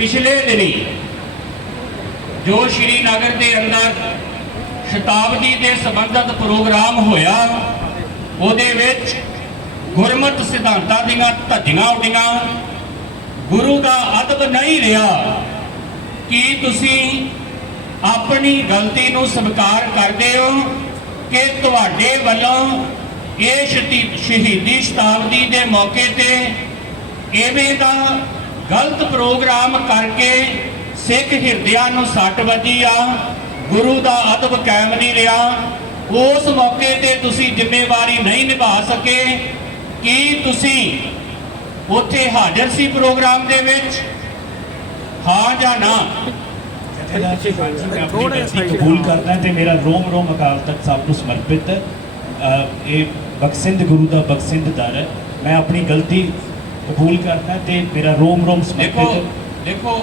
ਪਿਛਲੇ ਦਿਨੀ ਜੋ ਸ਼੍ਰੀਨਗਰ ਦੇ ਅੰਦਰ ਸ਼ਤਾਬਦੀ ਦੇ ਸੰਬੰਧਤ ਪ੍ਰੋਗਰਾਮ ਹੋਇਆ, ਉਹਦੇ ਵਿੱਚ ਗੁਰਮਤਿ ਸਿਧਾਂਤਾਂ ਦੀਆਂ ਧੱਜੀਆਂ ਉੱਡੀਆਂ। ਗੁਰੂ ਦਾ ਅਦਬ ਨਹੀਂ ਰਿਹਾ ਕੀ ਤੁਸੀਂ ਆਪਣੀ ਗਲਤੀ ਨੂੰ ਸਵੀਕਾਰ ਕਰਦੇ ਹੋ ਕਿ ਤੁਹਾਡੇ ਵੱਲੋਂ ਇਹ ਸ਼ਤੀ- ਸ਼ਹੀਦੀ ਸ਼ਤਾਬਦੀ ਦੇ ਮੌਕੇ ਤੇ ਐਵੇਂ ਦਾ ਗਲਤ ਪ੍ਰੋਗਰਾਮ ਕਰਕੇ ਸਿੱਖ ਹਿਰਦਿਆਂ ਨੂੰ ਸੱਟ ਵੱਜੀ ਆ ਗੁਰੂ ਦਾ ਅਦਬ ਕਾਇਮ ਨਹੀਂ ਰਿਹਾ। ਉਸ ਮੌਕੇ ਤੇ ਤੁਸੀਂ ਜ਼ਿੰਮੇਵਾਰੀ ਨਹੀਂ ਨਿਭਾ ਸਕੇ। ਕੀ ਤੁਸੀਂ ਉੱਥੇ ਹਾਜ਼ਰ ਸੀ ਪ੍ਰੋਗਰਾਮ ਦੇ ਵਿੱਚ? ਹਾਂ ਜਾਂ ਨਾ? ਜਥੇਦਾਰ ਜੀ ਹਾਂਜੀ ਮੈਂ ਆਪਣੀ ਗਲਤੀ ਕਬੂਲ ਕਰਦਾ ਤੇ ਮੇਰਾ ਰੋਮ ਰੋਮ ਅਕਾਲ ਤਖਤ ਸਾਹਿਬ ਨੂੰ ਸਮਰਪਿਤ ਇਹ ਬਖਸ਼ਿੰਦ ਗੁਰੂ ਦਾ ਬਖਸ਼ਿੰਦ ਦਰ ਹੈ। ਮੈਂ ਆਪਣੀ ਗਲਤੀ ਕਬੂਲ ਕਰਦਾ ਤੇ ਮੇਰਾ ਰੋਮ ਰੋਮ ਦੇਖੋ ਦੇਖੋ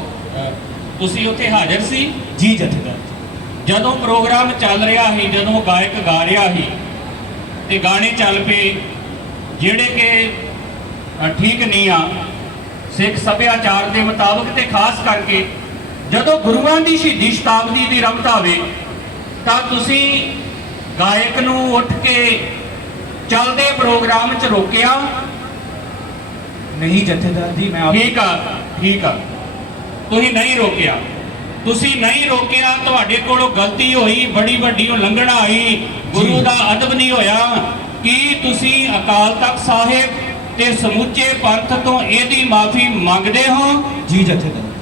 ਤੁਸੀਂ ਉੱਥੇ ਹਾਜ਼ਰ ਸੀ ਜੀ ਜਥੇਦਾਰ। ਜਦੋਂ ਪ੍ਰੋਗਰਾਮ ਚੱਲ ਰਿਹਾ ਸੀ ਜਦੋਂ ਗਾਇਕ ਗਾ ਰਿਹਾ ਸੀ ਤੇ ਗਾਣੇ ਚੱਲ ਪਏ ਜਿਹੜੇ ਕਿ ਠੀਕ ਨਹੀਂ ਆ ਸਿੱਖ ਸੱਭਿਆਚਾਰ ਦੇ ਮੁਤਾਬਕ ਤੇ ਖਾਸ ਕਰਕੇ ਜਦੋਂ ਗੁਰੂਆਂ ਦੀ ਸ਼ਹੀਦੀ ਸ਼ਤਾਬਦੀ ਦੀ ਰਮਤ ਆਵੇ ਤਾਂ ਤੁਸੀਂ ਗਾਇਕ ਨੂੰ ਉੱਠ ਕੇ ਚੱਲਦੇ ਪ੍ਰੋਗਰਾਮ 'ਚ ਰੋਕਿਆ ਨਹੀਂ ਜਥੇਦਾਰ ਜੀ ਮੈਂ ਆਪ ਠੀਕ ਆ ਠੀਕ ਆ। ਤੁਸੀਂ ਨਹੀਂ ਰੋਕਿਆ। ਤੁਸੀਂ ਨਹੀਂ ਰੋਕਿਆ ਤੁਹਾਡੇ ਕੋਲੋਂ ਗਲਤੀ ਹੋਈ ਬੜੀ ਵੱਡੀ ਉਲੰਘਣਾ ਹੋਈ ਗੁਰੂ। ਦਾ ਅਦਬ ਨਹੀਂ ਹੋਇਆ। ਕੀ ਤੁਸੀਂ ਅਕਾਲ ਤਖਤ ਸਾਹਿਬ ਤੇ ਸਮੁੱਚੇ ਪੰਥ ਤੋਂ ਇਹਦੀ ਮਾਫੀ ਮੰਗਦੇ ਹੋ? ਜੀ ਜਥੇਦਾਰ।